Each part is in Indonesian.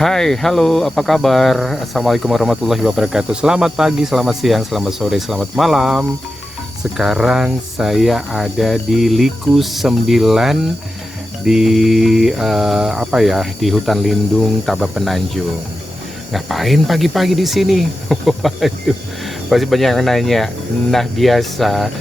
Hai, halo, apa kabar? Assalamualaikum warahmatullahi wabarakatuh. Selamat pagi, selamat siang, selamat sore, selamat malam. Sekarang saya ada di Liku 9 di di hutan lindung Taba Penanjung. Ngapain pagi-pagi di sini? Waduh, pasti banyak yang nanya. Nah, biasa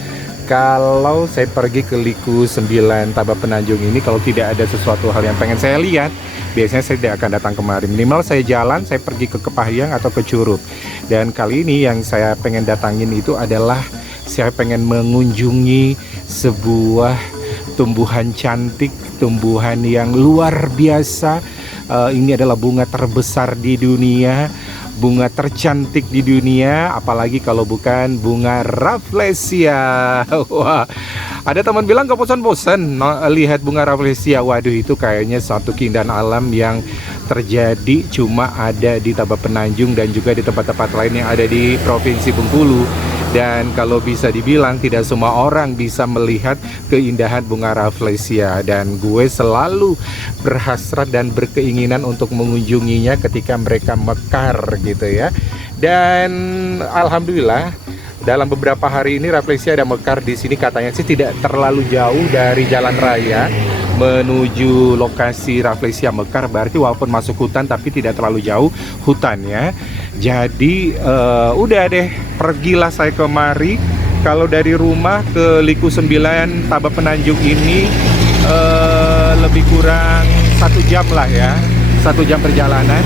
kalau saya pergi ke Liku 9 Taba Penanjung ini, kalau tidak ada sesuatu hal yang pengen saya lihat, biasanya saya tidak akan datang kemari. Minimal saya jalan, saya pergi ke Kepahyang atau ke Curug. Dan kali ini yang saya pengen datangin itu adalah saya pengen mengunjungi sebuah tumbuhan cantik, tumbuhan yang luar biasa. Ini adalah bunga terbesar di dunia, bunga tercantik di dunia, apalagi kalau bukan bunga Rafflesia. Wah, ada teman bilang gak bosan-bosan lihat bunga Rafflesia. Waduh, itu kayaknya suatu keindahan alam yang terjadi cuma ada di Taba Penanjung dan juga di tempat-tempat lain yang ada di Provinsi Bengkulu. Dan kalau bisa dibilang tidak semua orang bisa melihat keindahan bunga Rafflesia, dan gue selalu berhasrat dan berkeinginan untuk mengunjunginya ketika mereka mekar gitu ya. Dan alhamdulillah dalam beberapa hari ini Rafflesia ada mekar di sini, katanya sih tidak terlalu jauh dari jalan raya menuju lokasi Rafflesia mekar, berarti walaupun masuk hutan tapi tidak terlalu jauh hutannya. Jadi udah deh, pergilah saya kemari. Kalau dari rumah ke Liku 9 Taba Penanjung ini lebih kurang 1 jam lah ya, 1 jam perjalanan.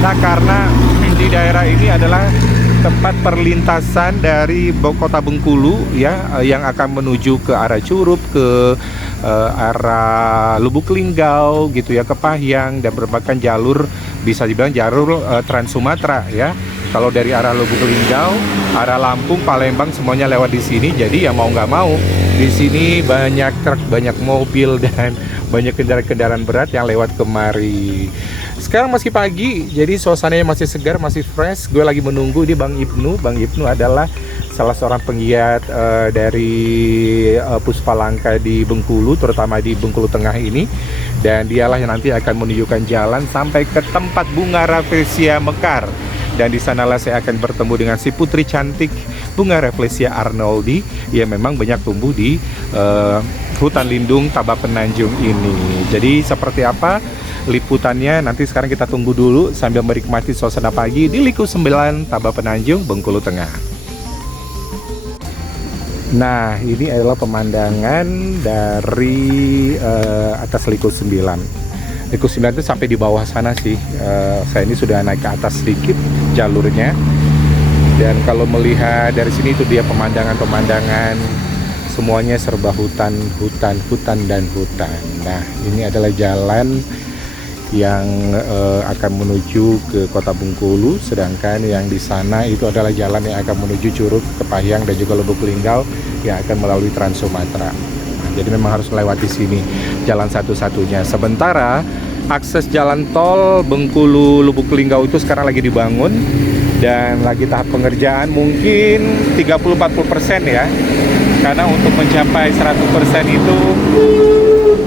Nah, karena di daerah ini adalah tempat perlintasan dari kota Bengkulu ya, yang akan menuju ke arah Curup, ke arah Lubuk Linggau gitu ya, Kepahyang, dan merupakan jalur, bisa dibilang jalur Trans Sumatera ya. Kalau dari arah Lubuk Linggau, arah Lampung, Palembang, semuanya lewat di sini. Jadi ya mau nggak mau, di sini banyak truk, banyak mobil, dan banyak kendaraan-kendaraan berat yang lewat kemari. Sekarang masih pagi, jadi suasananya masih segar, masih fresh. Gue lagi menunggu di Bang Ibnu. Bang Ibnu adalah salah seorang penggiat dari Puspalangka di Bengkulu, terutama di Bengkulu Tengah ini. Dan dialah yang nanti akan menunjukkan jalan sampai ke tempat bunga Rafflesia mekar. Dan di sanalah saya akan bertemu dengan si putri cantik bunga Rafflesia arnoldi yang memang banyak tumbuh di hutan lindung Taba Penanjung ini. Jadi seperti apa liputannya, nanti sekarang kita tunggu dulu sambil menikmati suasana pagi di Liku 9 Taba Penanjung, Bengkulu Tengah. Nah, ini adalah pemandangan dari atas Liku 9. Liku 9 itu sampai di bawah sana sih. Saya ini sudah naik ke atas sedikit jalurnya. Dan kalau melihat dari sini, itu dia pemandangan-pemandangan, semuanya serba hutan, hutan, hutan, dan hutan. Nah, ini adalah jalan yang akan menuju ke kota Bengkulu, sedangkan yang di sana itu adalah jalan yang akan menuju Curug, Kepahyang, dan juga Lubuk Linggau yang akan melalui Trans Sumatera. Jadi memang harus melewati sini, jalan satu-satunya. Sementara akses jalan tol Bengkulu Lubuk Linggau itu sekarang lagi dibangun dan lagi tahap pengerjaan, mungkin 30-40% ya. Karena untuk mencapai 100% itu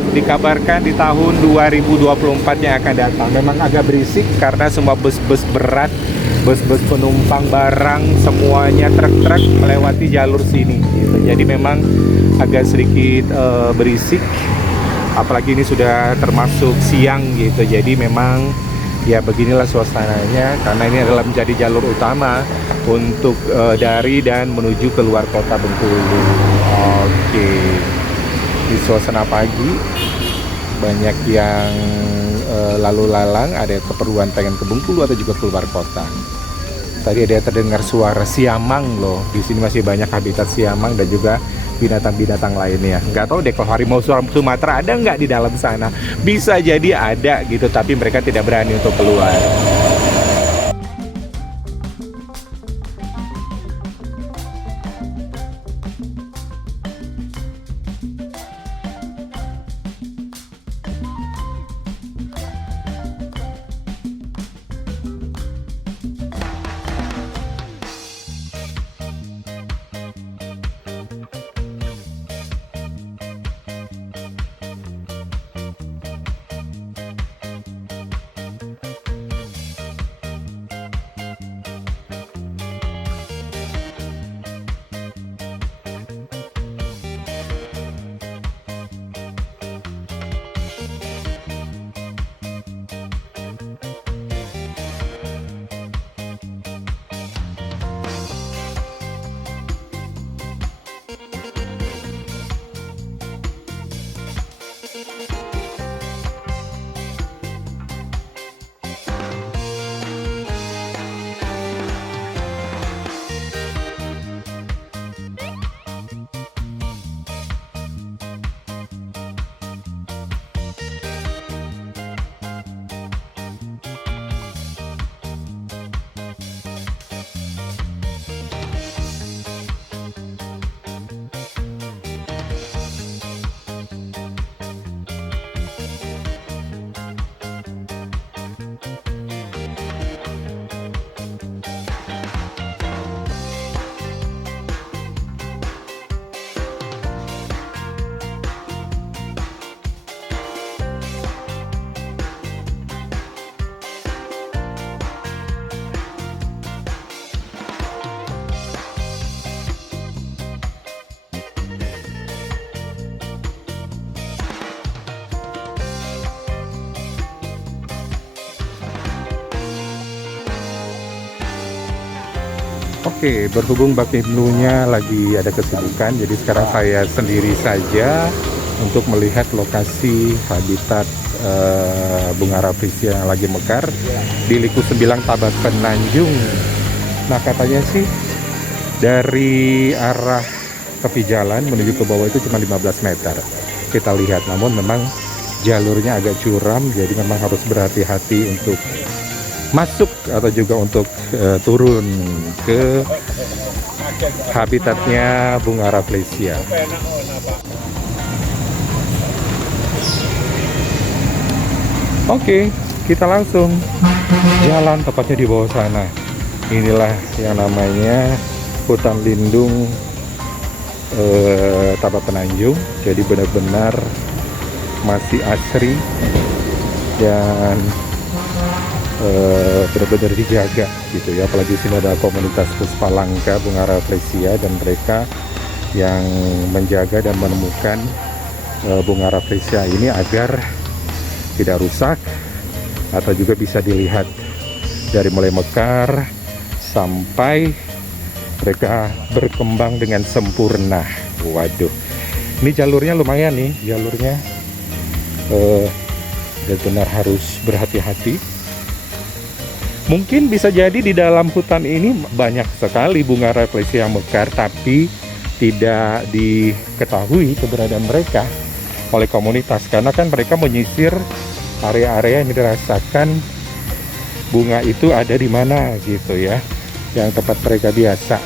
dikabarkan di tahun 2024 yang akan datang. Memang agak berisik karena semua bus-bus berat, bus-bus penumpang barang, semuanya truk-truk melewati jalur sini gitu. Jadi memang agak sedikit berisik, apalagi ini sudah termasuk siang gitu. Jadi memang ya beginilah suasananya, karena ini adalah menjadi jalur utama untuk dari dan menuju keluar kota Bengkulu. Oke, di suasana pagi banyak yang lalu lalang, ada keperluan pengen ke Bengkulu atau juga keluar kota. Tadi ada terdengar suara siamang loh. Di sini masih banyak habitat siamang dan juga binatang-binatang lainnya. Nggak tahu deh kalau harimau Sumatera ada nggak di dalam sana. Bisa jadi ada gitu, tapi mereka tidak berani untuk keluar. Oke, berhubung Mbak Ibnunya lagi ada kesibukan, jadi sekarang saya sendiri saja untuk melihat lokasi habitat bunga rafflesia yang lagi mekar di Liku 9 Tabak Penanjung. Nah, katanya sih dari arah tepi jalan menuju ke bawah itu cuma 15 meter. Kita lihat, namun memang jalurnya agak curam, jadi memang harus berhati-hati untuk masuk atau juga untuk turun ke habitatnya bunga rafflesia. Oke, kita langsung jalan tepatnya di bawah sana. Inilah yang namanya hutan lindung Tabak Penanjung. Jadi benar-benar masih asri dan benar-benar dijaga gitu ya. Apalagi sini ada komunitas puspa langka bunga rafflesia dan mereka yang menjaga dan menemukan bunga rafflesia ini agar tidak rusak atau juga bisa dilihat dari mulai mekar sampai mereka berkembang dengan sempurna. Waduh, ini jalurnya lumayan nih, jalurnya benar-benar harus berhati-hati. Mungkin bisa jadi di dalam hutan ini banyak sekali bunga rafflesia yang mekar, tapi tidak diketahui keberadaan mereka oleh komunitas, karena kan mereka menyisir area-area yang dirasakan bunga itu ada di mana gitu ya, yang tempat mereka biasa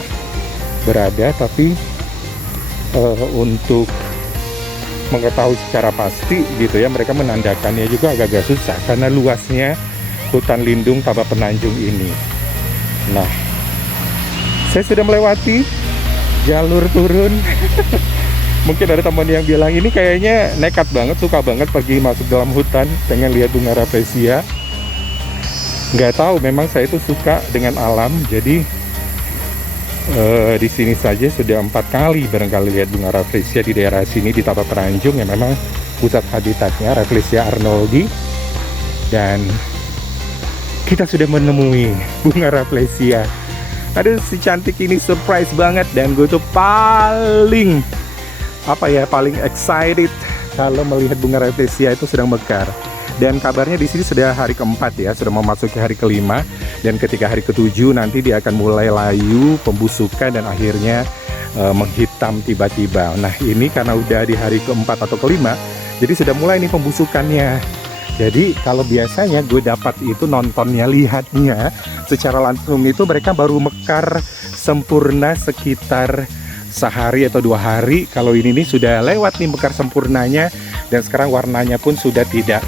berada. Tapi untuk mengetahui secara pasti gitu ya, mereka menandakannya juga agak-agak susah karena luasnya hutan lindung Tabak Penanjung ini. Nah, saya sudah melewati jalur turun. Mungkin ada teman yang bilang ini kayaknya nekat banget, suka banget pergi masuk dalam hutan pengen lihat bunga rafflesia. Nggak tahu, memang saya itu suka dengan alam. Jadi di sini saja sudah 4 kali barangkali lihat bunga rafflesia di daerah sini di Tabak Penanjung yang memang pusat habitatnya Rafflesia arnoldii. Dan kita sudah menemui bunga rafflesia. Aduh, si cantik ini surprise banget, dan gue tuh paling excited kalau melihat bunga rafflesia itu sedang mekar. Dan kabarnya di sini sudah hari keempat ya, sudah memasuki hari kelima, dan ketika hari ketujuh nanti dia akan mulai layu, pembusukan, dan akhirnya menghitam tiba-tiba. Nah, ini karena udah di hari keempat atau kelima, jadi sudah mulai nih pembusukannya. Jadi kalau biasanya gue dapat itu nontonnya, lihatnya secara langsung itu mereka baru mekar sempurna sekitar sehari atau 2 hari. Kalau ini nih sudah lewat nih mekar sempurnanya, dan sekarang warnanya pun sudah tidak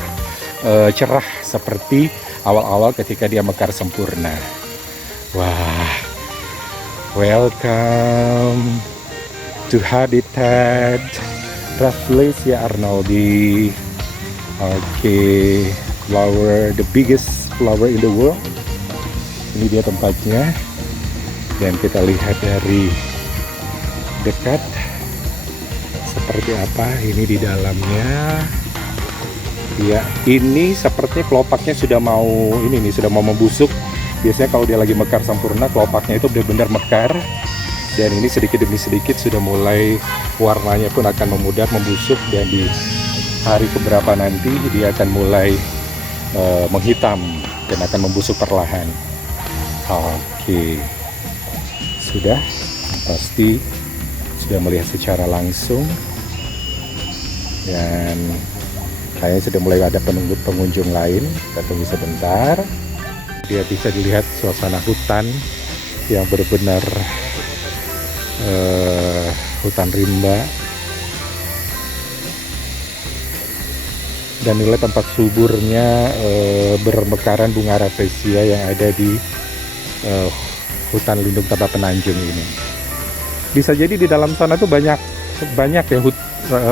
cerah seperti awal-awal ketika dia mekar sempurna. Wah, welcome to habitat Rafflesia arnoldii. Oke, flower, the biggest flower in the world. Ini dia tempatnya, dan kita lihat dari dekat seperti apa ini di dalamnya. Ya, ini sepertinya kelopaknya sudah mau sudah mau membusuk. Biasanya kalau dia lagi mekar sempurna, kelopaknya itu benar-benar mekar, dan ini sedikit demi sedikit sudah mulai warnanya pun akan memudar, membusuk, dan hari keberapa nanti dia akan mulai menghitam dan akan membusuk perlahan. Oke, sudah pasti sudah melihat secara langsung, dan kayaknya sudah mulai ada pengunjung lain. Kita tunggu sebentar. Dia bisa dilihat suasana hutan yang benar-benar hutan rimba, dan nilai tempat suburnya bermekaran bunga rafflesia yang ada di hutan lindung Tabak Penanjung ini. Bisa jadi di dalam sana tuh banyak ya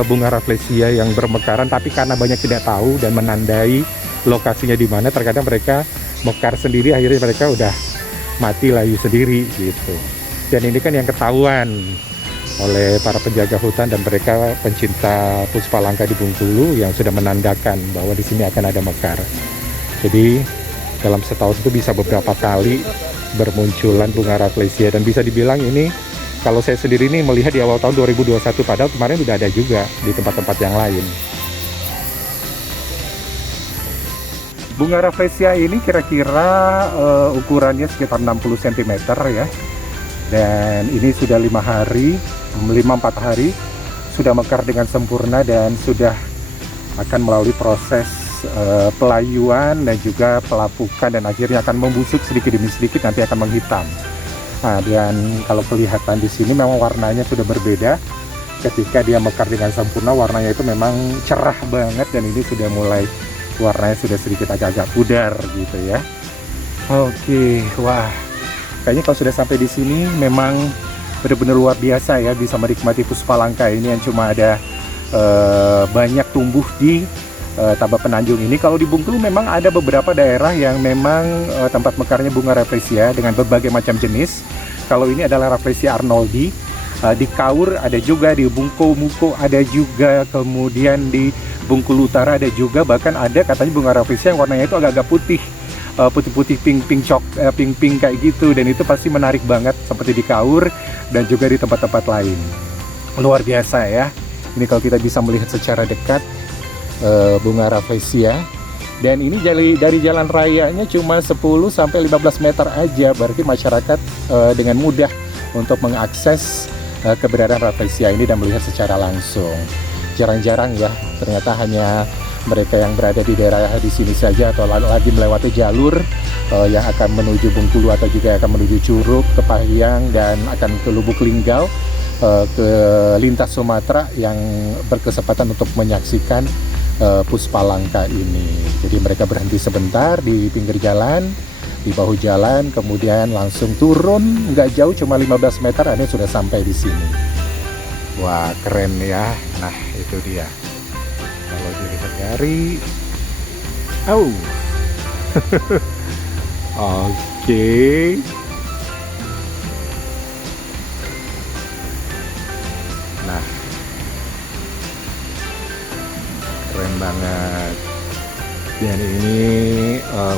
bunga rafflesia yang bermekaran, tapi karena banyak tidak tahu dan menandai lokasinya di mana, terkadang mereka mekar sendiri, akhirnya mereka udah mati layu sendiri gitu. Dan ini kan yang ketahuan oleh para penjaga hutan dan mereka pencinta puspa langka di Bengkulu yang sudah menandakan bahwa di sini akan ada mekar. Jadi dalam setahun itu bisa beberapa kali bermunculan bunga rafflesia, dan bisa dibilang ini, kalau saya sendiri ini melihat di awal tahun 2021, padahal kemarin sudah ada juga di tempat-tempat yang lain. Bunga rafflesia ini kira-kira ukurannya sekitar 60 cm ya. Dan ini sudah 5-4 hari sudah mekar dengan sempurna dan sudah akan melalui proses pelayuan dan juga pelapukan, dan akhirnya akan membusuk sedikit demi sedikit, nanti akan menghitam. Nah, dan kalau kelihatan di sini memang warnanya sudah berbeda. Ketika dia mekar dengan sempurna, warnanya itu memang cerah banget, dan ini sudah mulai warnanya sudah sedikit agak-agak pudar gitu ya. Oke, wah, kayaknya kalau sudah sampai di sini memang benar-benar luar biasa ya, bisa menikmati puspa langka ini yang cuma ada banyak tumbuh di Tabak Penanjung ini. Kalau di Bengkulu memang ada beberapa daerah yang memang tempat mekarnya bunga rafflesia dengan berbagai macam jenis. Kalau ini adalah Rafflesia arnoldi. Di Kaur ada juga, di Bungko-Muko ada juga, kemudian di Bengkulu Utara ada juga, bahkan ada katanya bunga rafflesia yang warnanya itu agak-agak putih, putih-putih, pink kayak gitu, dan itu pasti menarik banget seperti di Kaur dan juga di tempat-tempat lain. Luar biasa ya. Ini kalau kita bisa melihat secara dekat bunga rafflesia, dan ini dari jalan rayanya cuma 10-15 meter aja, berarti masyarakat dengan mudah untuk mengakses keberadaan rafflesia ini dan melihat secara langsung. Jarang-jarang ya, ternyata hanya mereka yang berada di daerah di sini saja, atau lagi melewati jalur yang akan menuju Bengkulu atau juga akan menuju Curug, ke Pahiyang, dan akan ke Lubuk Linggau, ke lintas Sumatera, yang berkesempatan untuk menyaksikan puspa langka ini. Jadi mereka berhenti sebentar di pinggir jalan, di bahu jalan, kemudian langsung turun, nggak jauh, cuma 15 meter, Anda sudah sampai di sini. Wah, keren ya. Nah, itu dia. Kalau dilihat dari Oke. Nah, keren banget. Dan ini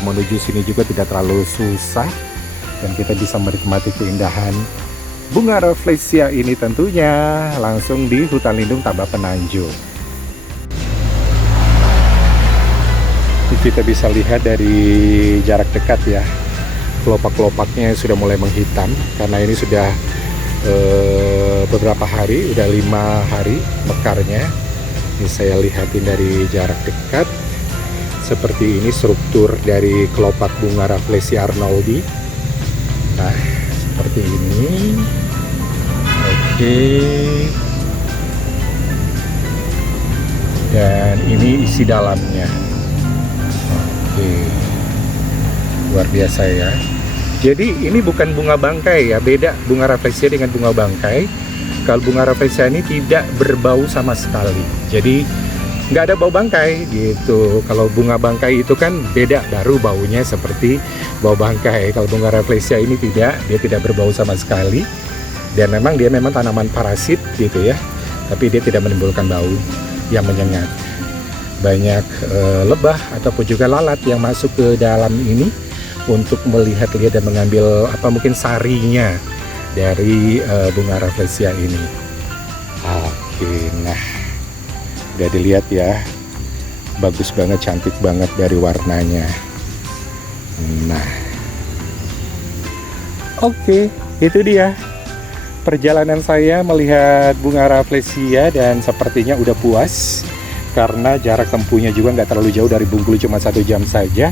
menuju sini juga tidak terlalu susah, dan kita bisa menikmati keindahan bunga rafflesia ini tentunya langsung di hutan lindung Tabak Penanjung. Ini kita bisa lihat dari jarak dekat ya, kelopak-kelopaknya sudah mulai menghitam karena ini sudah beberapa hari, udah 5 hari mekarnya. Ini saya lihatin dari jarak dekat. Seperti ini struktur dari kelopak bunga rafflesia arnoldi. Nah, seperti ini. Oke. Dan ini isi dalamnya. Oke. Luar biasa ya. Jadi ini bukan bunga bangkai ya, beda bunga rafflesia dengan bunga bangkai. Kalau bunga rafflesia ini tidak berbau sama sekali. Jadi nggak ada bau bangkai gitu. Kalau bunga bangkai itu kan beda, baru baunya seperti bau bangkai. Kalau bunga rafflesia ini tidak, dia tidak berbau sama sekali, dan dia memang tanaman parasit gitu ya, tapi dia tidak menimbulkan bau yang menyengat. Banyak lebah ataupun juga lalat yang masuk ke dalam ini untuk melihat-lihat dan mengambil mungkin sarinya dari bunga rafflesia ini. Oke, nah udah dilihat ya bagus banget, cantik banget dari warnanya. Nah, oke, itu dia perjalanan saya melihat bunga rafflesia, dan sepertinya udah puas karena jarak tempuhnya juga nggak terlalu jauh dari Bengkulu, cuma 1 jam saja.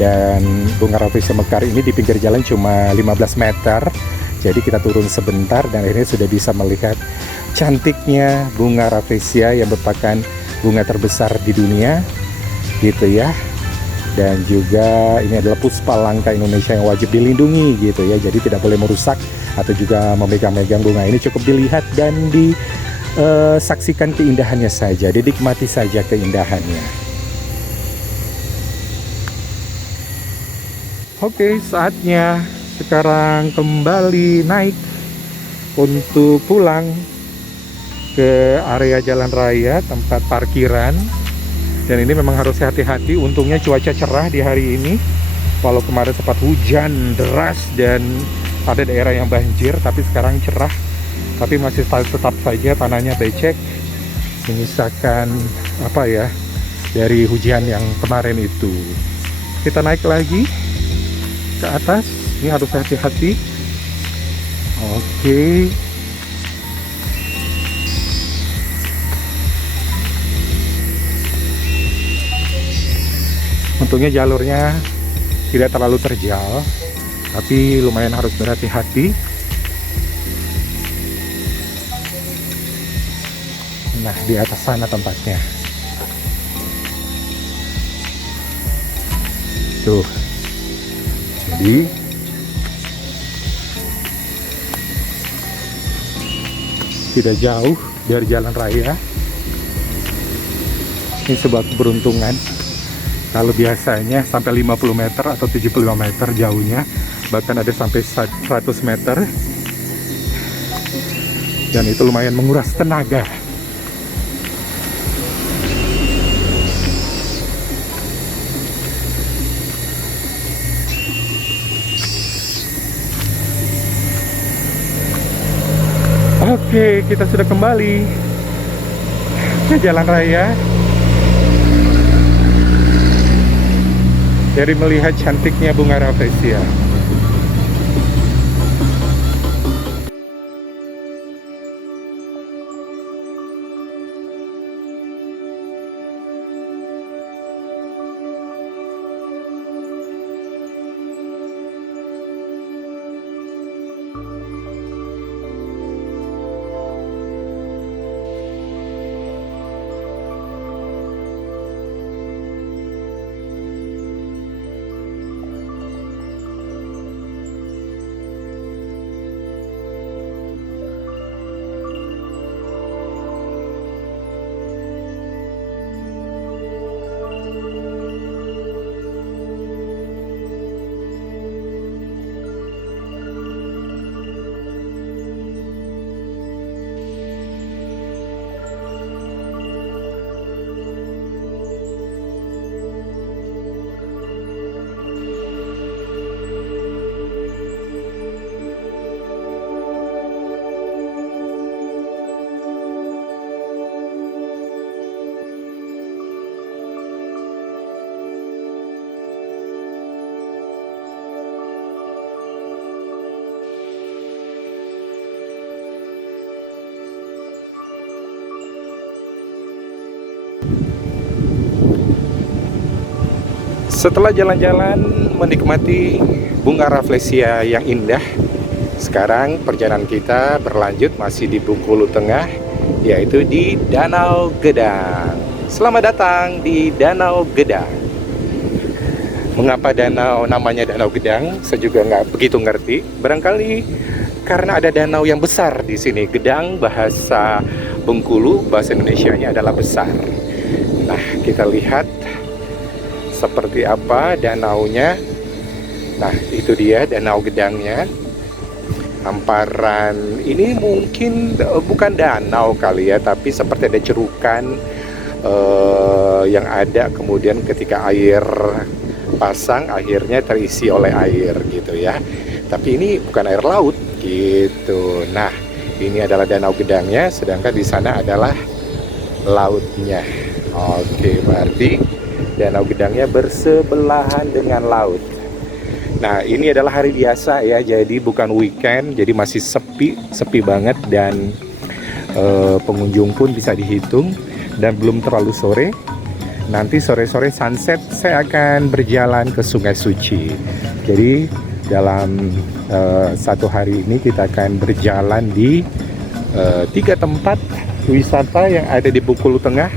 Dan bunga rafflesia mekar ini di pinggir jalan cuma 15 meter, jadi kita turun sebentar dan akhirnya sudah bisa melihat cantiknya bunga rafflesia yang merupakan bunga terbesar di dunia gitu ya. Dan juga ini adalah puspa langka Indonesia yang wajib dilindungi gitu ya, jadi tidak boleh merusak atau juga memegang-megang bunga ini. Cukup dilihat dan disaksikan keindahannya saja, dinikmati saja keindahannya. Oke, saatnya sekarang kembali naik untuk pulang ke area jalan raya tempat parkiran. Dan ini memang harus hati-hati, untungnya cuaca cerah di hari ini. Walau kemarin sempat hujan deras dan ada daerah yang banjir, tapi sekarang cerah. Tapi masih tetap saja tanahnya becek, menyisakan apa ya, dari hujan yang kemarin itu. Kita naik lagi ke atas, ini harus hati-hati. Oke. Untungnya jalurnya tidak terlalu terjal, tapi lumayan harus berhati-hati. Nah, di atas sana tempatnya. Tuh. Jadi tidak jauh dari jalan raya. Ini sebuah keberuntungan. Kalau biasanya sampai 50 meter atau 75 meter jauhnya, bahkan ada sampai 100 meter. Dan itu lumayan menguras tenaga. Oke, kita sudah kembali ke jalan raya. Dari melihat cantiknya bunga rafflesia. Setelah jalan-jalan menikmati bunga rafflesia yang indah, sekarang perjalanan kita berlanjut masih di Bengkulu Tengah, yaitu di Danau Gedang. Selamat datang di Danau Gedang. Mengapa namanya Danau Gedang? Saya juga nggak begitu ngerti. Barangkali karena ada danau yang besar di sini. Gedang bahasa Bengkulu, bahasa Indonesianya adalah besar. Nah, kita lihat seperti apa danaunya. Nah, itu dia Danau Gedangnya. Hamparan ini mungkin bukan danau kali ya, tapi seperti ada cerukan yang ada, kemudian ketika air pasang akhirnya terisi oleh air gitu ya. Tapi ini bukan air laut gitu. Nah, ini adalah Danau Gedangnya, sedangkan di sana adalah lautnya. Oke, berarti Danau Gedangnya bersebelahan dengan laut. Nah, ini adalah hari biasa ya, jadi bukan weekend, jadi masih sepi banget, dan pengunjung pun bisa dihitung, dan belum terlalu sore. Nanti sore-sore sunset saya akan berjalan ke Sungai Suci. Jadi dalam satu hari ini kita akan berjalan di 3 tempat wisata yang ada di Bengkulu Tengah.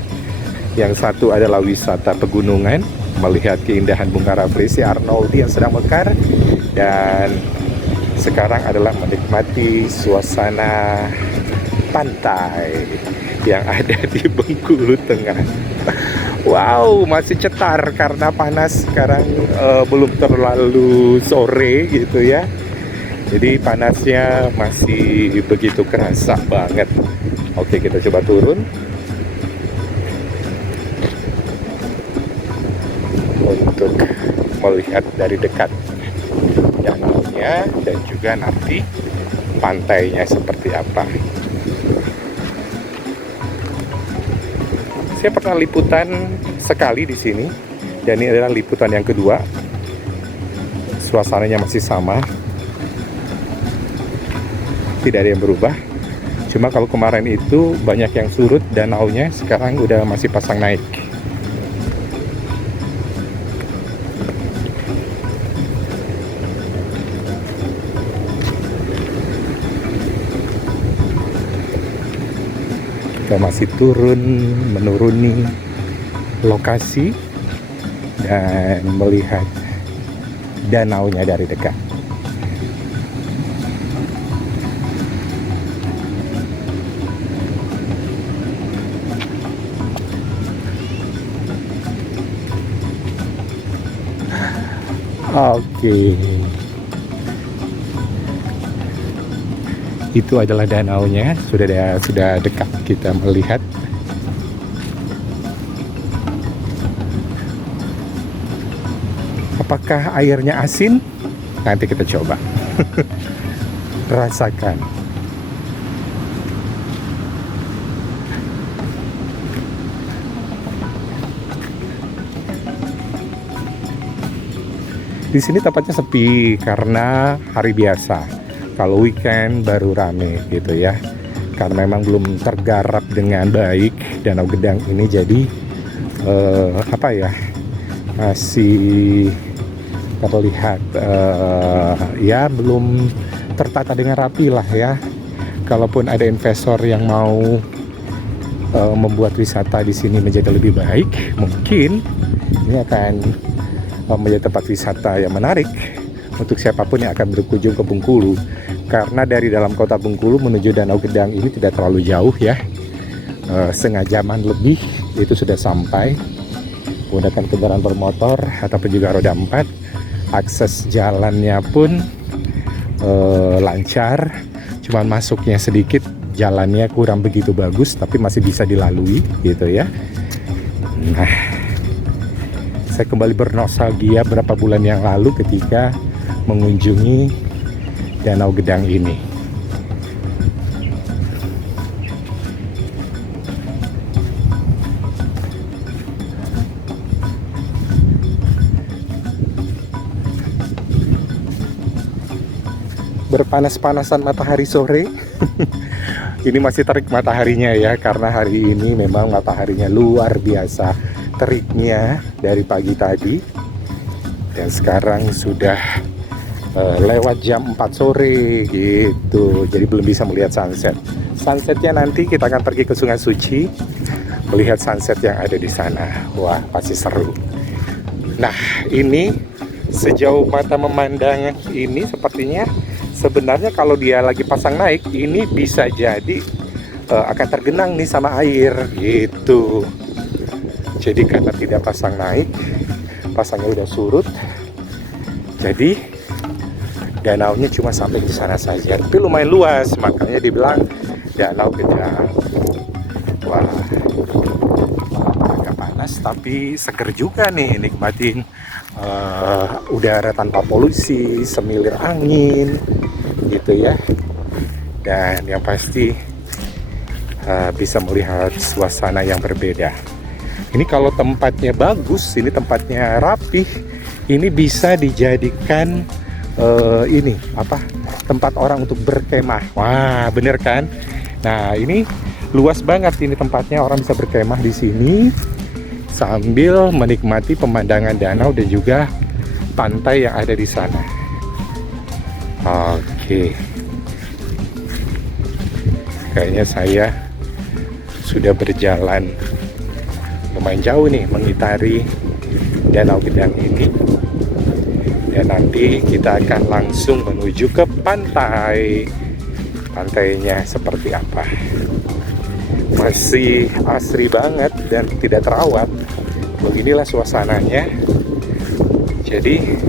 Yang satu adalah wisata pegunungan, melihat keindahan bunga Rafflesia Arnoldi yang sedang mekar. Dan sekarang adalah menikmati suasana pantai yang ada di Bengkulu Tengah. Wow, masih cetar karena panas sekarang, belum terlalu sore gitu ya. Jadi panasnya masih begitu kerasa banget. Oke, kita coba turun untuk melihat dari dekat danaunya dan juga nanti pantainya seperti apa. Saya pernah liputan sekali di sini, dan ini adalah liputan yang kedua. Suasananya masih sama, tidak ada yang berubah. Cuma kalau kemarin itu banyak yang surut danaunya, sekarang udah masih pasang naik. Kita masih menuruni lokasi dan melihat danaunya dari dekat. Oke. Itu adalah danaunya, sudah dekat kita melihat. Apakah airnya asin? Nanti kita coba. Rasakan. Di sini tempatnya sepi karena hari biasa. Kalau weekend baru rame gitu ya. Karena memang belum tergarap dengan baik Danau Gedang ini, jadi masih terlihat ya belum tertata dengan rapi lah ya. Kalaupun ada investor yang mau membuat wisata di sini menjadi lebih baik, mungkin ini akan menjadi tempat wisata yang menarik untuk siapapun yang akan berkunjung ke Bengkulu. Karena dari dalam kota Bengkulu menuju Danau Gedang ini tidak terlalu jauh ya, setengah jaman lebih itu sudah sampai. Menggunakan kendaraan bermotor ataupun juga roda 4, akses jalannya pun lancar, cuman masuknya sedikit, jalannya kurang begitu bagus tapi masih bisa dilalui gitu ya. Nah, saya kembali bernostalgia berapa bulan yang lalu ketika mengunjungi Danau Gedang ini. Berpanas-panasan matahari sore. Ini masih terik mataharinya ya, karena hari ini memang mataharinya luar biasa teriknya dari pagi tadi. Dan sekarang sudah lewat jam 4 sore gitu, jadi belum bisa melihat sunset. Sunsetnya nanti kita akan pergi ke Sungai Suci, melihat sunset yang ada di sana. Wah, pasti seru. Nah, ini sejauh mata memandang ini sepertinya sebenarnya kalau dia lagi pasang naik, ini bisa jadi akan tergenang nih sama air gitu. Jadi karena tidak pasang naik, pasangnya udah surut, jadi danaunya cuma sampai di sana saja, tapi lumayan luas, makanya dibilang Danau Gedang. Wah, agak panas tapi seger juga nih, nikmatin udara tanpa polusi, semilir angin gitu ya. Dan yang pasti bisa melihat suasana yang berbeda. Ini kalau tempatnya bagus, ini tempatnya rapih, ini bisa dijadikan ini apa? Tempat orang untuk berkemah. Wah, bener kan? Nah, ini luas banget ini tempatnya, orang bisa berkemah di sini sambil menikmati pemandangan danau dan juga pantai yang ada di sana. Oke. Kayaknya saya sudah berjalan lumayan jauh nih mengitari Danau Gedang ini. Dan nanti kita akan langsung menuju ke pantai. Pantainya seperti apa? Masih asri banget dan tidak terawat. Beginilah suasananya. Jadi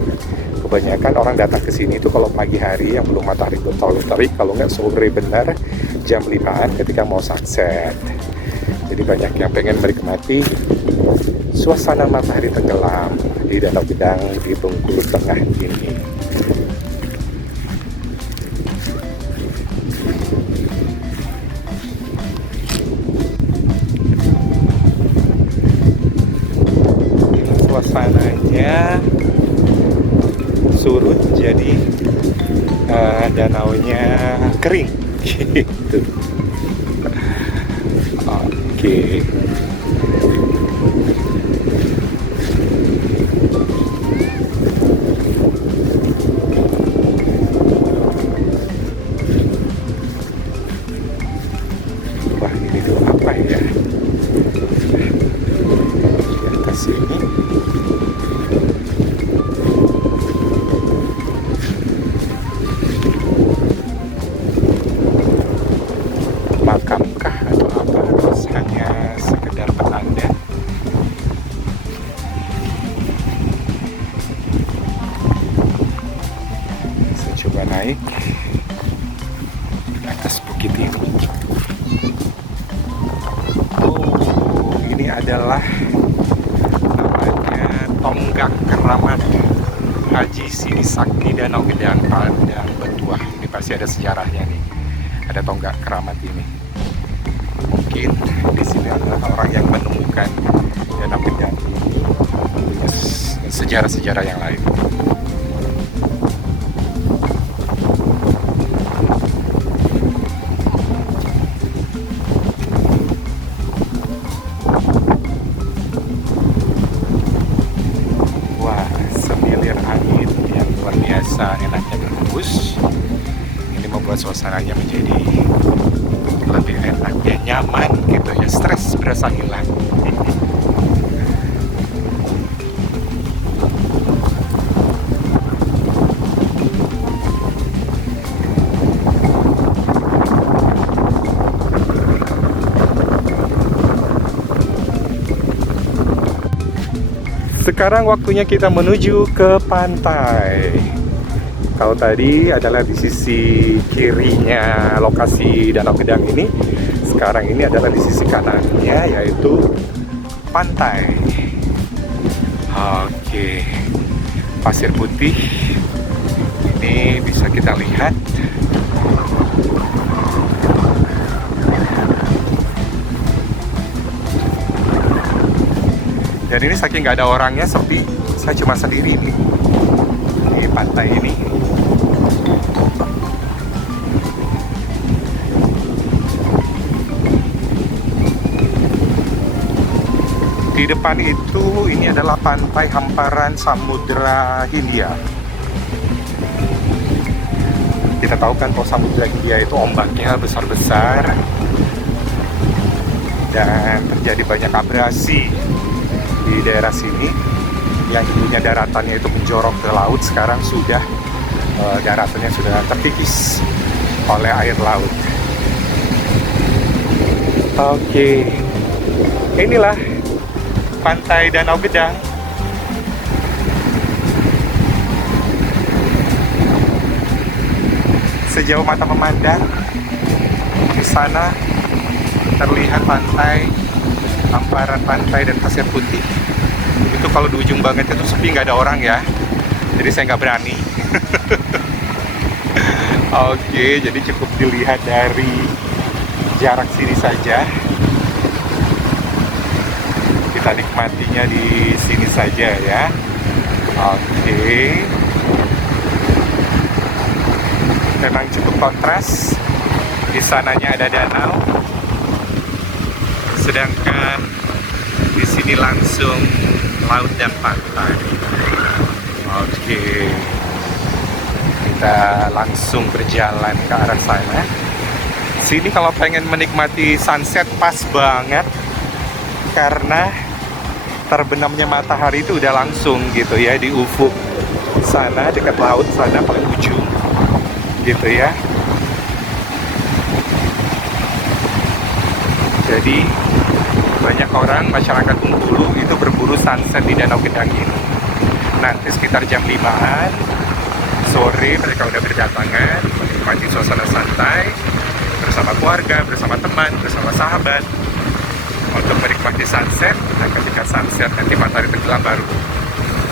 kebanyakan orang datang ke sini itu kalau pagi hari yang belum matahari terlalu terik, kalau nggak sore benar jam 5-an ketika mau sunset. Jadi banyak yang pengen menikmati suasana matahari tenggelam di Danau Gedang di Bengkulu Tengah ini. Suasananya surut, jadi danaunya kering gitu. Oke. Wah, ini tuh apa ya? Di atas ini makamkah atau apa? Terus hanya sekedar petanda. Saya coba naik di atas bukit ini. Oh, ini adalah namanya Tonggak Keramat Haji Sidi Sakti Danau Gedang Padang Betuah. Ini pasti ada sejarahnya nih. Ada tonggak keramat ini. Mungkin di sini adalah orang yang menemukan Danau Gedang ini, sejarah-sejarah yang lain. Wah, semilir angin yang luar biasa enaknya berhembus. Ini membuat suasananya menjadi lebih enak ya, nyaman gitu ya, stres berasa hilang. Sekarang waktunya kita menuju ke pantai. Kalau tadi adalah di sisi kirinya lokasi Danau Gedang ini, sekarang ini adalah di sisi kanannya, yaitu pantai. Oke, pasir putih ini bisa kita lihat. Dan ini saking nggak ada orangnya, sepi, saya cuma sendiri nih di pantai ini. Di depan itu ini adalah pantai hamparan Samudra Hindia. Kita tahu kan kalau Samudra Hindia itu ombaknya besar-besar dan terjadi banyak abrasi di daerah sini. Yang dulunya daratannya itu menjorok ke laut, sekarang sudah daratannya sudah terkikis oleh air laut. Oke, inilah pantai Danau Gedang. Sejauh mata memandang, di sana terlihat pantai, hamparan pantai dan pasir putih. Itu kalau di ujung banget itu sepi, nggak ada orang ya, jadi saya nggak berani. Oke, jadi cukup dilihat dari jarak sini saja. Kita menikmatinya di sini saja ya. Oke. Memang cukup kontras. Di sananya ada danau, sedangkan di sini langsung laut dan pantai. Oke, kita langsung berjalan ke arah sana. Sini kalau pengen menikmati sunset pas banget, karena terbenamnya matahari itu udah langsung gitu ya di ufuk sana, dekat laut sana paling ujung gitu ya. Jadi banyak orang, masyarakat Bengkulu itu berburu sunset di Danau Kendang ini. Nanti sekitar jam 5-an sore mereka udah berdatangan menikmati suasana santai bersama keluarga, bersama teman, bersama sahabat untuk menikmati sunset. Dan ketika sunset nanti matahari tenggelam baru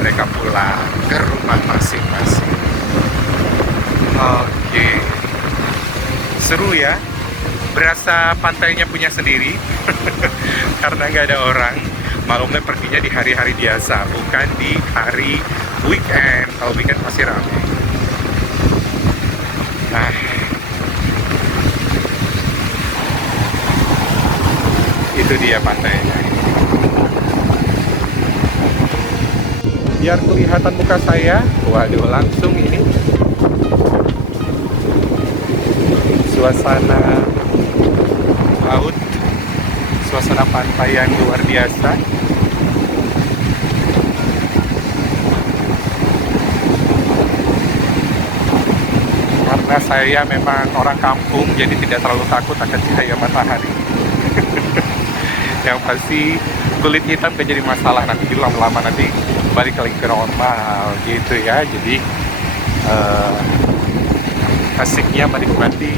mereka pulang ke rumah masing-masing. Oke, seru ya. Berasa pantainya punya sendiri karena nggak ada orang. Malamnya perginya di hari-hari biasa, bukan di hari weekend. Kalau weekend pasti ramai. Nah, itu dia pantainya. Biar kelihatan muka saya, waduh, langsung ini suasana laut, suasana pantai yang luar biasa. Karena saya memang orang kampung, jadi tidak terlalu takut akan cahaya matahari. Yang pasti kulit hitam gak jadi masalah, nanti lama-lama nanti balik lagi ke normal gitu ya. Jadi asiknya menikmati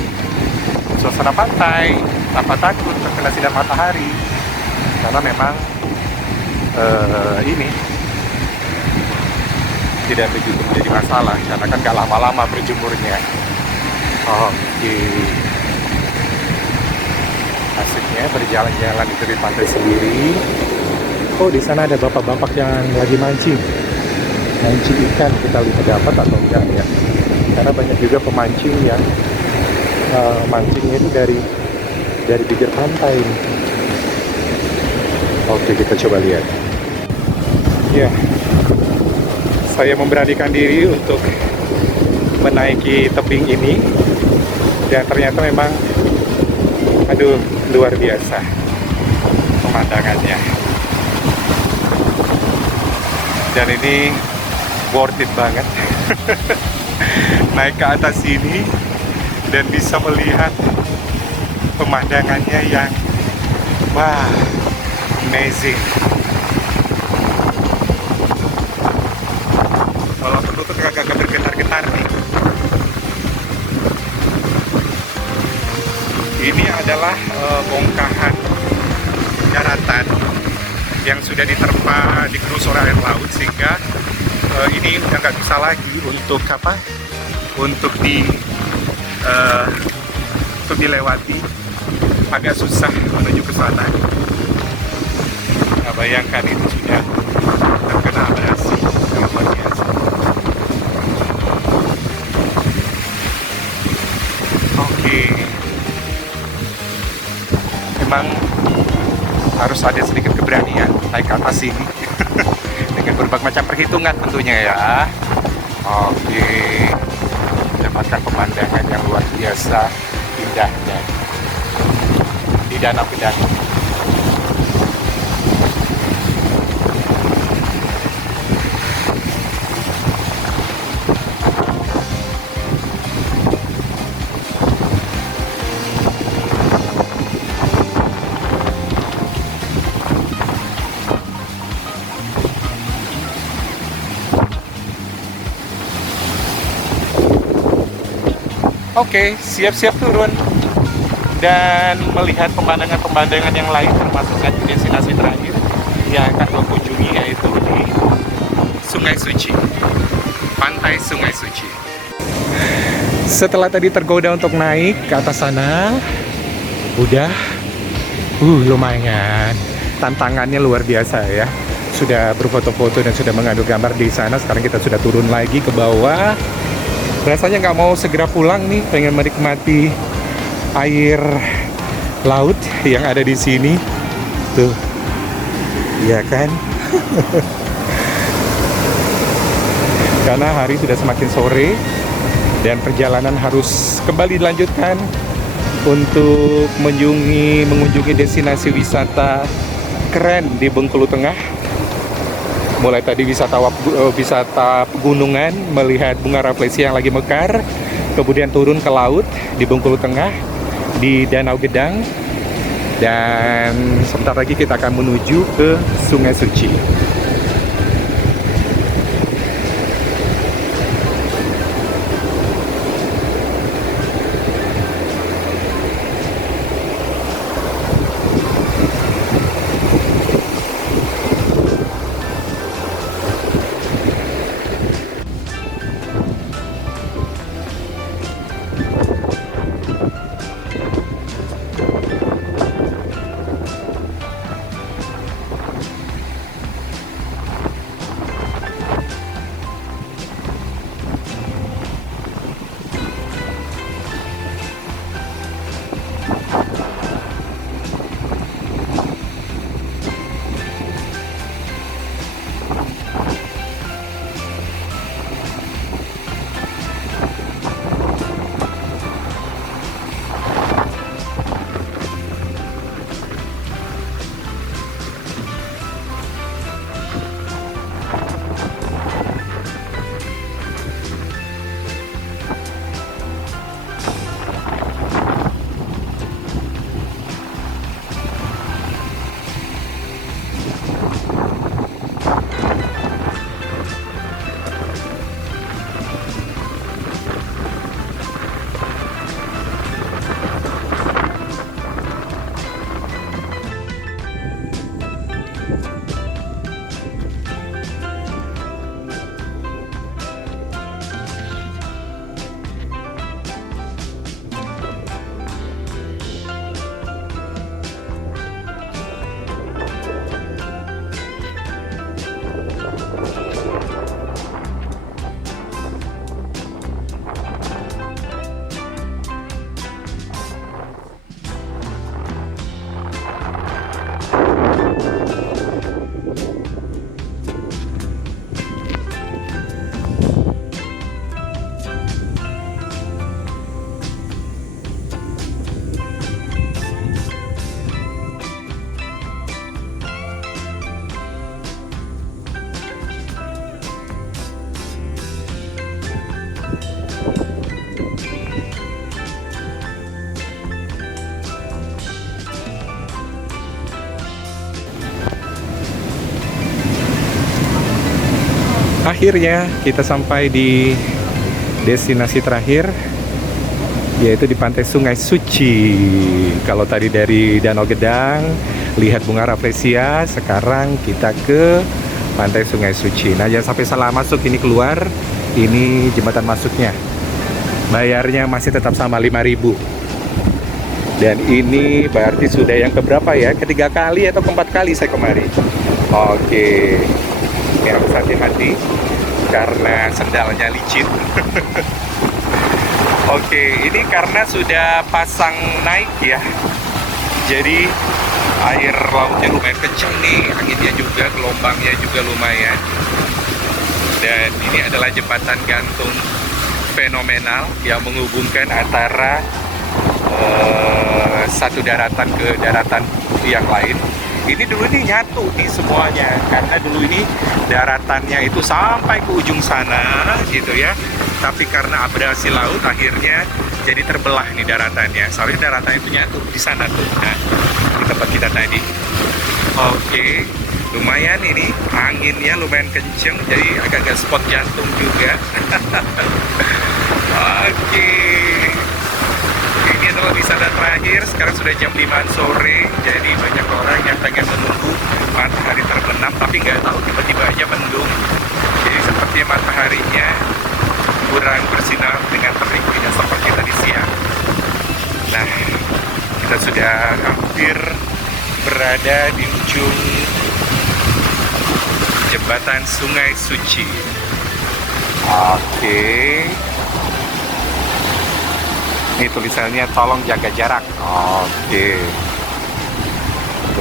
suasana pantai tanpa takut terkena sinar matahari, karena memang ini tidak begitu menjadi masalah karena kan gak lama-lama berjemurnya. Oke, asiknya berjalan-jalan itu di pantai sendiri. Oh, di sana ada bapak-bapak yang lagi mancing ikan. Kita lihat dapat atau enggak ya, karena banyak juga pemancing yang mancingnya itu dari bibir pantai. Oke, kita coba lihat. Ya, saya memberanikan diri untuk menaiki tebing ini, dan ternyata memang, aduh, luar biasa pemandangannya. Dan ini worth it banget. Naik ke atas sini dan bisa melihat pemandangannya yang wah, amazing. Walaupun lutut agak-agak bergetar-getar nih. Ini adalah bongkahan daratan yang sudah diterpa, digerus oleh air laut, sehingga ini udah nggak bisa lagi untuk apa? Untuk dilewati, agak susah menuju ke sana. Nah, bayangkan itu sudah terkena abrasi yang luar biasa. Oke, memang harus ada sedikit keberanian naik ke atas sini dengan berbagai macam perhitungan tentunya ya. Oke, dapatkan pemandangan yang luar biasa indahnya di Danau Kendang. Oke, siap-siap turun dan melihat pemandangan-pemandangan yang lain, termasuk destinasi terakhir yang akan kita kunjungi, yaitu di Sungai Suci, Pantai Sungai Suci. Setelah tadi tergoda untuk naik ke atas sana, udah lumayan, tantangannya luar biasa ya. sudah berfoto-foto dan sudah mengambil gambar di sana. Sekarang kita sudah turun lagi ke bawah. Rasanya nggak mau segera pulang nih, pengen menikmati air laut yang ada di sini. Tuh, ya kan? Karena hari sudah semakin sore dan perjalanan harus kembali dilanjutkan untuk mengunjungi destinasi wisata keren di Bengkulu Tengah. Mulai tadi wisata pegunungan, melihat bunga rafflesia yang lagi mekar, kemudian turun ke laut di Bengkulu Tengah, di Danau Gedang, dan sebentar lagi kita akan menuju ke Sungai Suci. Akhirnya kita sampai di destinasi terakhir, yaitu di pantai Sungai Suci. Kalau tadi dari Danau Gedang lihat bunga rafflesia, sekarang kita ke pantai Sungai Suci. Nah, jangan sampai salah masuk, ini keluar, ini jembatan masuknya. Bayarnya masih tetap sama 5.000. Dan ini berarti sudah yang keberapa ya? Ketiga kali atau keempat kali saya kemari. Oke. Ya, harus hati-hati karena sendalnya licin. Oke, ini karena sudah pasang naik ya, jadi air lautnya lumayan kencang nih, anginnya juga, gelombangnya juga lumayan. Dan ini adalah jembatan gantung fenomenal yang menghubungkan antara satu daratan ke daratan yang lain. Ini dulu ini nyatu nih semuanya, karena dulu ini daratannya itu sampai ke ujung sana gitu ya. Tapi karena abrasi laut akhirnya jadi terbelah nih daratannya. Soalnya daratan itu nyatu di sana tuh. Nah, di tempat kita tadi. Oke, lumayan ini anginnya lumayan kenceng, jadi agak-agak spot jantung juga. Oke. Ini adalah wisata terakhir, sekarang sudah jam 5 sore, jadi banyak orang yang pengen menunggu matahari terbenam, tapi nggak tahu tiba-tiba aja mendung. Jadi seperti mataharinya kurang bersinar dengan terik, tidak seperti tadi siang. Nah, kita sudah hampir berada di ujung Jembatan Sungai Suci. Oke. Ini tulisannya tolong jaga jarak. Oke.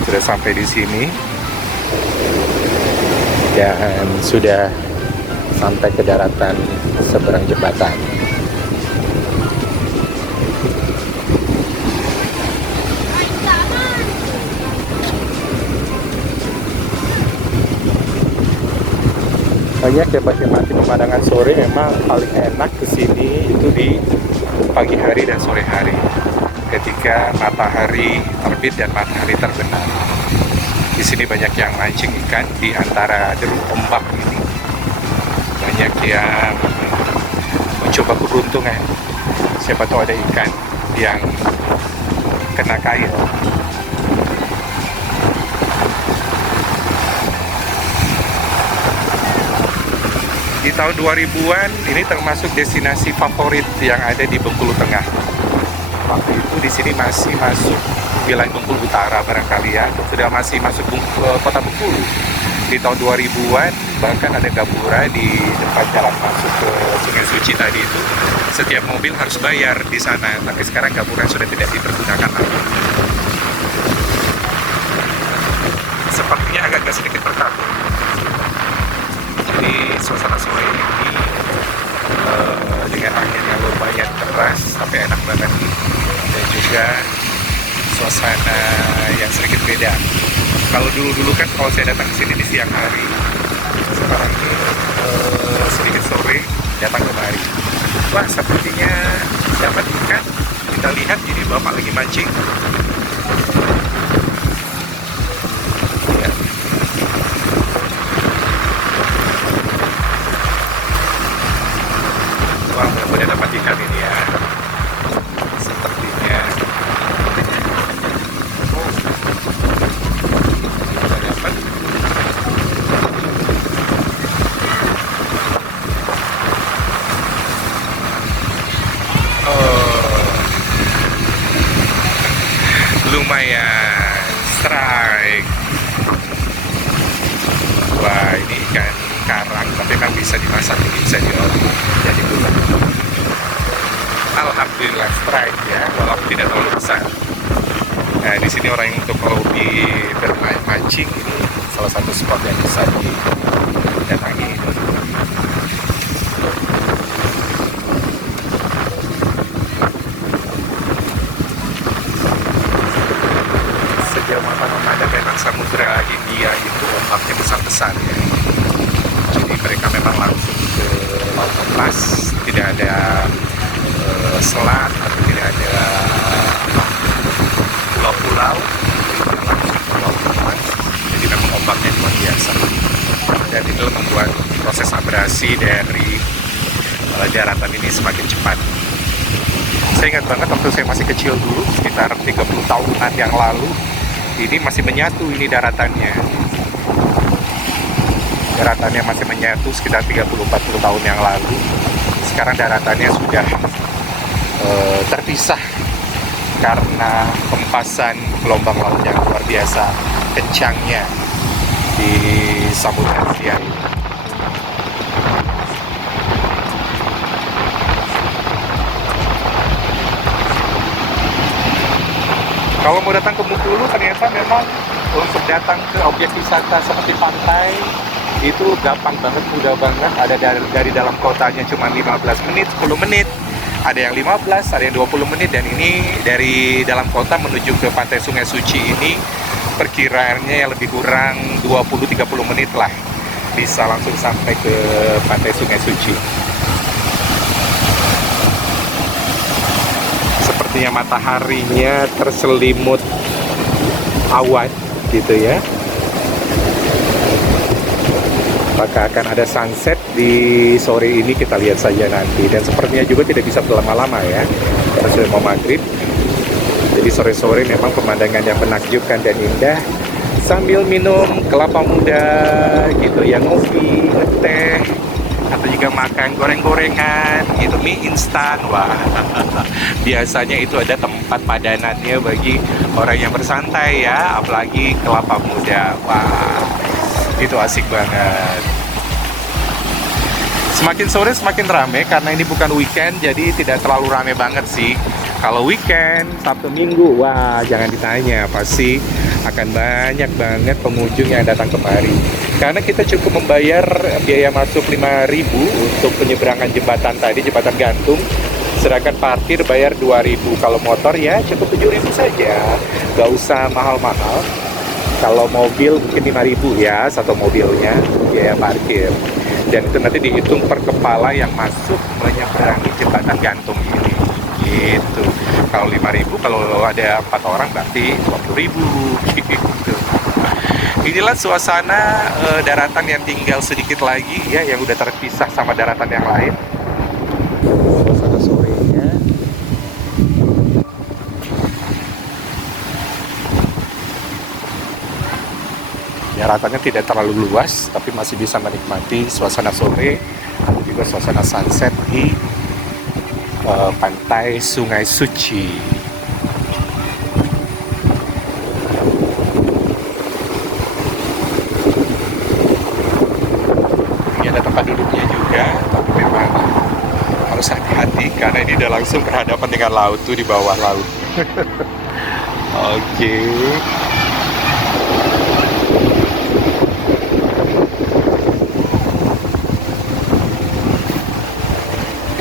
Sudah sampai di sini. Dan sudah sampai ke daratan seberang jembatan. Banyak ya menikmati pemandangan sore. Memang paling enak kesini itu di pagi hari dan sore hari, ketika matahari terbit dan matahari terbenam. Di sini banyak yang mancing ikan di antara derung ombak ini. Banyak yang mencoba keberuntungan. Siapa tahu ada ikan yang kena kail. Di tahun 2000-an ini termasuk destinasi favorit yang ada di Bengkulu Tengah. Waktu itu di sini masih masuk wilayah Bengkulu Utara barangkali ya, sudah masih masuk kota Bengkulu. Di tahun 2000-an bahkan ada gapura di depan jalan masuk ke Sungai Suci tadi itu. Setiap mobil harus bayar di sana, tapi sekarang gapura sudah tidak dipergunakan lagi. Sepertinya agak sedikit berkabut. Jadi suasana sore ini dengan angin yang lumayan keras tapi enak banget, dan juga suasana yang sedikit beda. Kalau dulu kan kalau saya datang ke sini di siang hari, sekarang ini sedikit sore datang kemari. Wah, sepertinya dapat ikan. Kita lihat ini bapak lagi mancing. Wah, mudah-mudahan dapat ikan ini ya. Sepertinya bisa dapat. Lumayan strike. Wah, ini ikan karang, tapi kan bisa dimasak, bisa diolah jadi gulai. Alhamdulillah strike ya, walaupun tidak terlalu besar. Nah, di sini orang yang untuk hobi bermain mancing, ini salah satu spot yang bisa didatangi. Sejauh mata memandang memang Samudra Hindia itu ombaknya besar-besar ya. Jadi mereka memang langsung ke laut lepas, tidak ada selat atau tidak ada pulau-pulau, langsung ke laut lepas. Jadi memang ombaknya luar biasa, dan itu membuat proses abrasi dari daratan ini semakin cepat. Saya ingat banget waktu saya masih kecil dulu, sekitar 30 tahunan yang lalu, ini masih menyatu ini daratannya. Daratannya masih menyatu sekitar 30-40 tahun yang lalu. Sekarang daratannya sudah terpisah karena hempasan gelombang laut yang luar biasa kencangnya di Samudra Hindia ini. Kalau mau datang ke Bengkulu, ternyata memang untuk datang ke objek wisata seperti pantai itu gampang banget, mudah banget. Ada dari dalam kotanya cuma 15 menit, 10 menit. Ada yang 15, ada yang 20 menit. Dan ini dari dalam kota menuju ke pantai Sungai Suci ini perkiraannya yang lebih kurang 20-30 menit lah. Bisa langsung sampai ke pantai Sungai Suci. Sepertinya mataharinya terselimut awan gitu ya. Apakah akan ada sunset di sore ini, kita lihat saja nanti. Dan sepertinya juga tidak bisa berlama-lama ya, karena sudah mau maghrib. Jadi sore-sore memang pemandangan yang menakjubkan dan indah, sambil minum kelapa muda gitu ya, ngopi, ngeteh, atau juga makan goreng-gorengan gitu, mie instan. Wah, biasanya itu ada tempat padanannya bagi orang yang bersantai ya, apalagi kelapa muda. Wah, Itu asik banget. Semakin sore semakin rame karena ini bukan weekend, jadi tidak terlalu rame banget sih. Kalau weekend, Sabtu Minggu, wah jangan ditanya, pasti akan banyak banget pengunjung yang datang kemari. Karena kita cukup membayar biaya masuk 5.000 untuk penyeberangan jembatan tadi, jembatan gantung. Sedangkan parkir bayar 2.000. Kalau motor ya cukup 7.000 saja, gak usah mahal-mahal. Kalau mobil mungkin 5.000 ya, satu mobilnya biaya parkir. Dan itu nanti dihitung per kepala yang masuk menyeberangi jembatan gantung ini. Gitu. Kalau 5.000, kalau ada 4 orang berarti 20.000. Gitu. Inilah suasana daratan yang tinggal sedikit lagi ya, yang udah terpisah sama daratan yang lain. Suasana sorenya. Daratannya tidak terlalu luas, tapi masih bisa menikmati suasana sore, juga suasana sunset di pantai Sungai Suci. Ini ada tempat duduknya juga, tapi memang harus hati-hati karena ini udah langsung berhadapan dengan laut tuh, di bawah laut. Oke.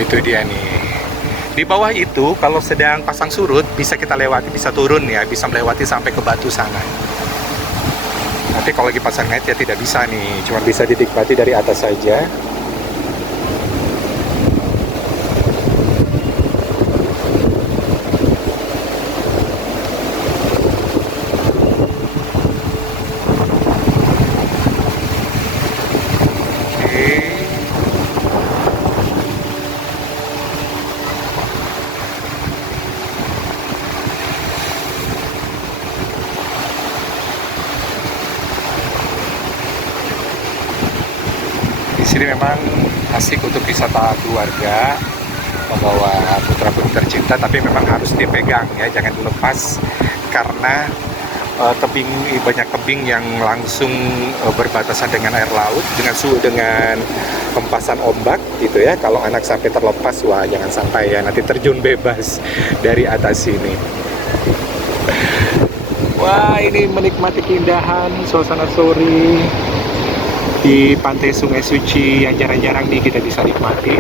Itu dia nih. Di bawah itu kalau sedang pasang surut bisa kita lewati, bisa turun ya, bisa melewati sampai ke batu sana. Tapi kalau lagi pasang net ya tidak bisa nih, cuma bisa dinikmati dari atas saja. Di sini memang asik untuk wisata keluarga, membawa putra-putri tercinta, tapi memang harus dipegang ya, jangan dilepas karena banyak tebing yang langsung berbatasan dengan air laut, dengan hempasan ombak gitu ya. Kalau anak sampai terlepas, wah jangan sampai ya, nanti terjun bebas dari atas sini. Wah, ini menikmati keindahan suasana sore di pantai Sungai Suci yang jarang-jarang nih kita bisa nikmati.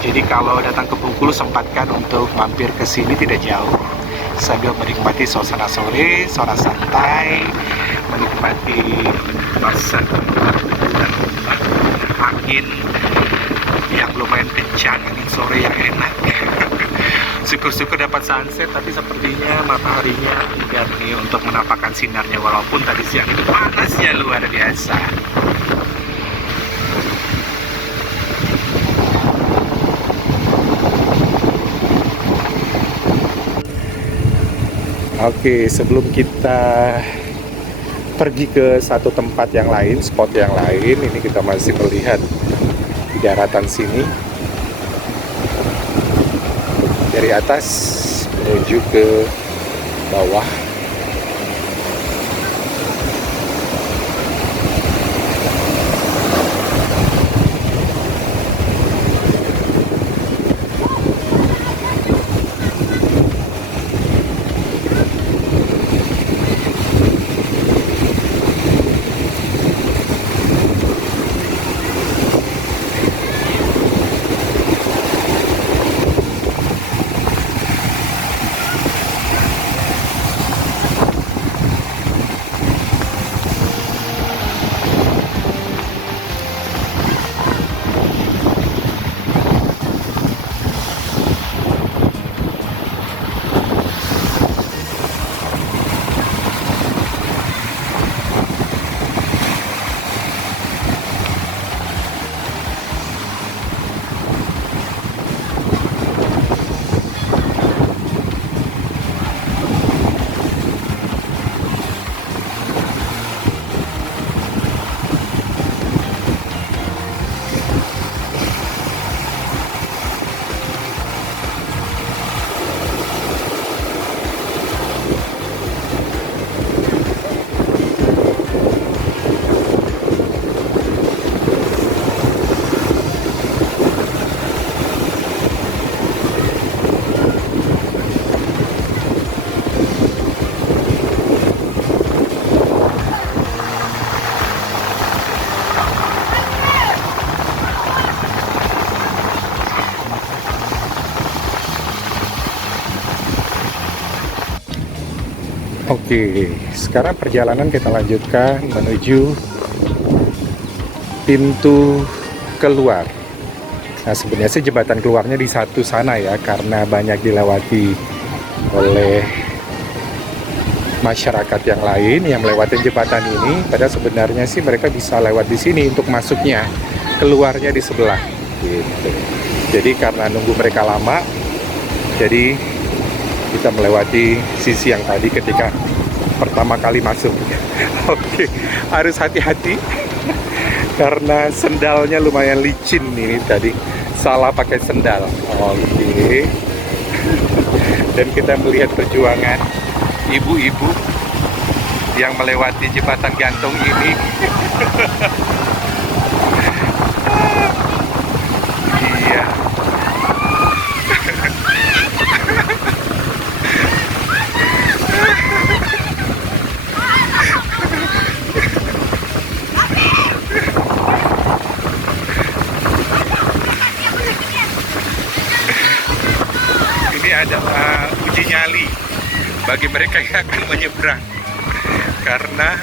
Jadi kalau datang ke Bengkulu, sempatkan untuk mampir ke sini, tidak jauh, sambil menikmati suasana sore, suasana santai, menikmati masa angin yang lumayan kencang, angin sore yang enak. Syukur-syukur dapat sunset, tapi sepertinya mataharinya enggan nih untuk menampakkan sinarnya, walaupun tadi siang itu panasnya luar biasa. Oke, sebelum kita pergi ke satu tempat yang lain, spot yang lain, ini kita masih melihat di daratan sini. Dari atas menuju ke bawah. Oke, sekarang perjalanan kita lanjutkan menuju pintu keluar. Nah, sebenarnya sih jembatan keluarnya di satu sana ya, karena banyak dilewati oleh masyarakat yang lain yang melewati jembatan ini. Padahal sebenarnya sih mereka bisa lewat di sini untuk masuknya, keluarnya di sebelah. Gitu. Jadi karena nunggu mereka lama, jadi kita melewati sisi yang tadi ketika pertama kali masuk. Oke, harus hati-hati karena sendalnya lumayan licin ini tadi. Salah pakai sendal. Oke. Dan kita melihat perjuangan ibu-ibu yang melewati jembatan gantung ini. Iya. Ini adalah uji nyali bagi mereka yang akan menyeberang karena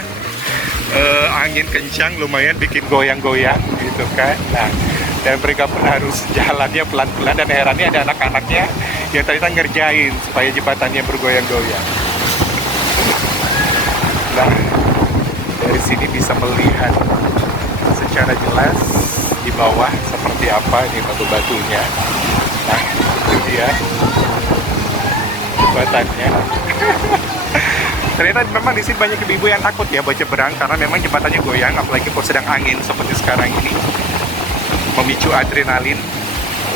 angin kencang lumayan bikin goyang-goyang gitu kan. Nah, dan mereka pun harus jalannya pelan-pelan, dan herannya ada anak-anaknya yang ternyata ngerjain supaya jembatannya bergoyang-goyang. Nah, dari sini bisa melihat secara jelas di bawah seperti apa ini batu-batunya. Nah, itu dia jembatannya. Ternyata memang di sini banyak ibu-ibu yang takut ya buat nyebrang karena memang jembatannya goyang, apalagi kalau sedang angin seperti sekarang ini, memicu adrenalin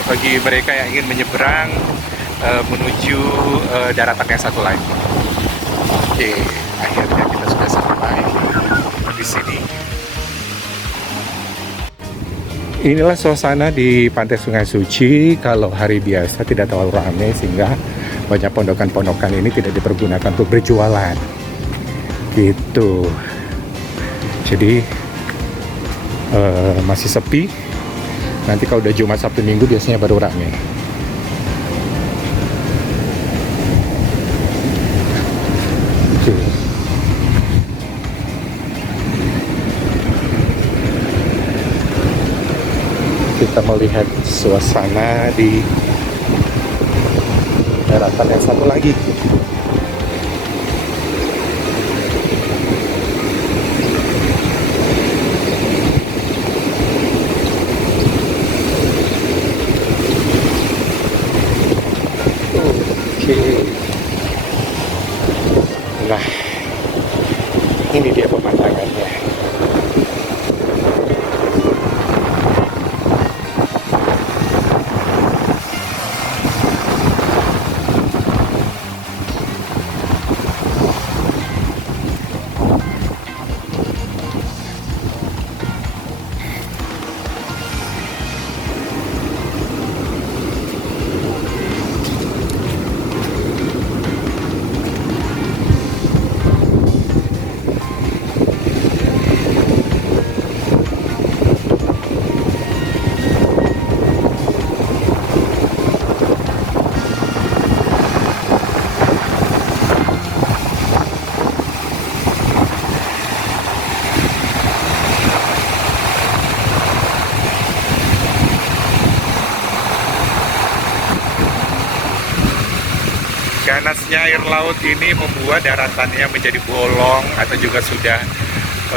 bagi mereka yang ingin menyeberang menuju daratan yang satu lain. Oke, akhirnya kita sudah sampai di sini. Inilah suasana di Pantai Sungai Suci. Kalau hari biasa tidak terlalu ramai sehingga banyak pondokan-pondokan ini tidak dipergunakan untuk berjualan gitu. Jadi masih sepi. Nanti kalau udah Jumat, Sabtu, Minggu biasanya baru ramai. Kita melihat suasana di daratan yang satu lagi. Oke. Nah, ini dia pemandangannya. Ganasnya air laut ini membuat daratannya menjadi bolong atau juga sudah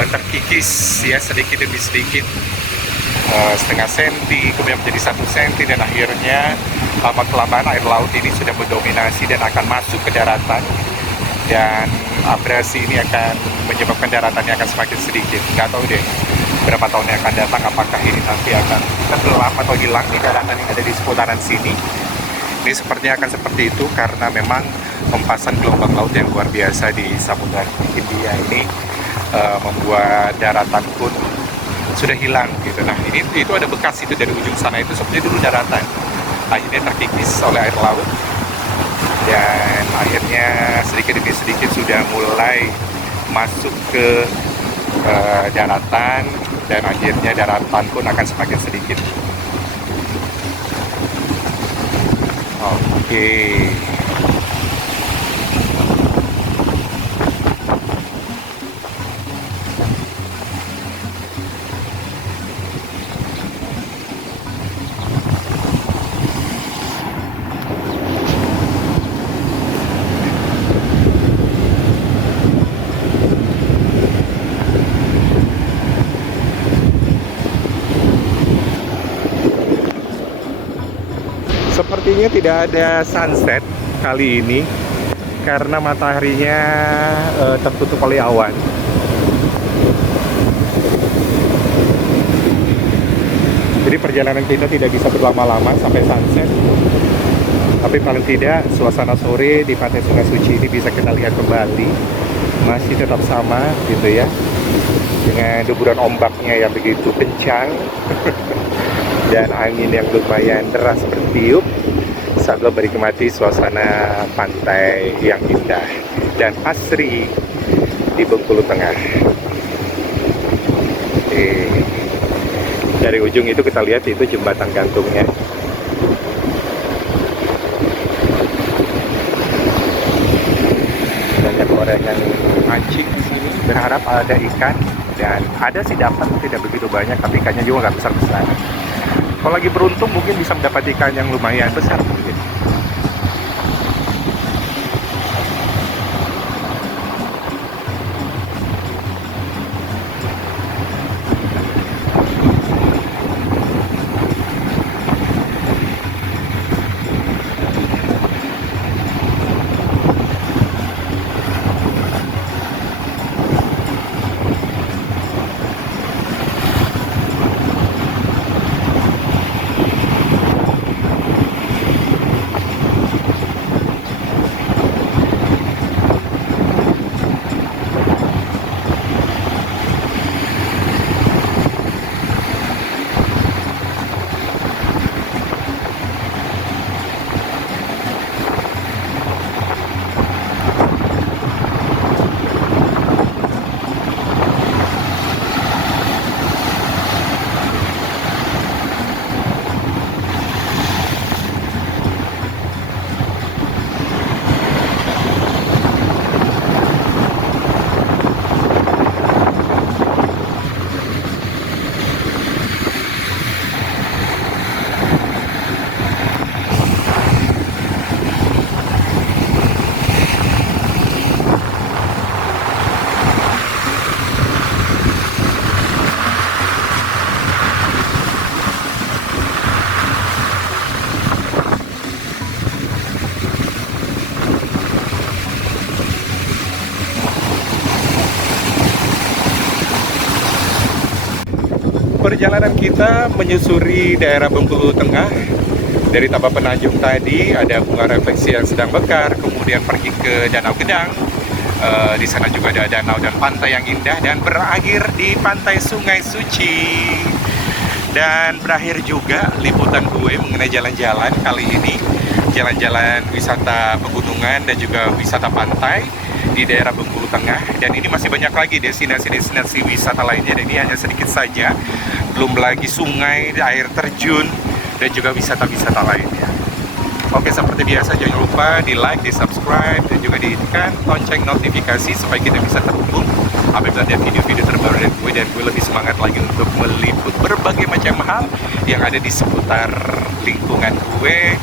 terkikis ya sedikit demi sedikit, setengah senti, kemudian menjadi 1 senti, dan akhirnya lama-kelamaan air laut ini sudah mendominasi dan akan masuk ke daratan, dan abrasi ini akan menyebabkan daratannya akan semakin sedikit. Nggak tahu deh berapa tahun yang akan datang, apakah ini nanti akan tenggelam atau hilang di daratan yang ada di seputaran sini. Ini sepertinya akan seperti itu karena memang hempasan gelombang laut yang luar biasa di Samudra Hindia ini membuat daratan pun sudah hilang gitu. Nah, ini itu ada bekas itu dari ujung sana itu seperti dulu daratan. Akhirnya terkikis oleh air laut dan akhirnya sedikit demi sedikit sudah mulai masuk ke daratan, dan akhirnya daratan pun akan semakin sedikit. Oke. Sepertinya tidak ada sunset kali ini karena mataharinya tertutup oleh awan. Jadi perjalanan kita tidak bisa berlama-lama sampai sunset. Tapi paling tidak suasana sore di Pantai Sungai Suci ini bisa kita lihat kembali. Masih tetap sama gitu ya, dengan deburan ombaknya yang begitu kencang dan angin yang lumayan deras bertiup sambil menikmati suasana pantai yang indah dan asri di Bengkulu Tengah. Dari ujung itu kita lihat itu jembatan gantungnya. Banyak orang yang mancing di sini, berharap ada ikan, dan ada sih dapat, tidak begitu banyak, tapi ikannya juga nggak besar-besar. Kalau lagi beruntung mungkin bisa mendapat ikan yang lumayan besar mungkin. Perjalanan kita menyusuri daerah Bengkulu Tengah. Dari Tabak Penajung tadi ada bunga refleksi yang sedang mekar, kemudian pergi ke Danau Gedang. Di sana juga ada danau dan pantai yang indah, dan berakhir di Pantai Sungai Suci. Dan berakhir juga liputan gue mengenai jalan-jalan kali ini, jalan-jalan wisata pegunungan dan juga wisata pantai di daerah Bengkulu Tengah. Dan ini masih banyak lagi destinasi-destinasi wisata lainnya, dan ini hanya sedikit saja, belum lagi sungai, air terjun, dan juga wisata-wisata lainnya. Oke, seperti biasa jangan lupa di like, di subscribe, dan juga ditekan lonceng notifikasi supaya kita bisa terhubung apabila ada video-video terbaru dari gue, dan gue lebih semangat lagi untuk meliput berbagai macam hal yang ada di seputar lingkungan gue,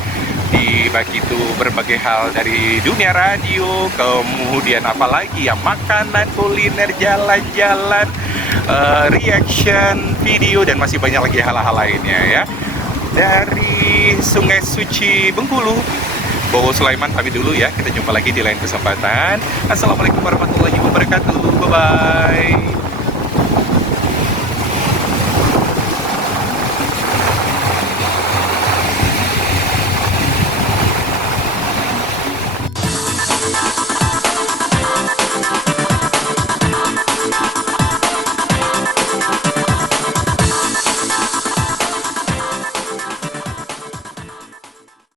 di baik itu berbagai hal dari dunia radio, kemudian apalagi ya, makanan, kuliner, jalan-jalan, reaction, video, dan masih banyak lagi hal-hal lainnya ya. Dari Sungai Suci Bengkulu, Bowo Sulaiman pamit dulu ya. Kita jumpa lagi di lain kesempatan. Assalamualaikum warahmatullahi wabarakatuh. Bye-bye.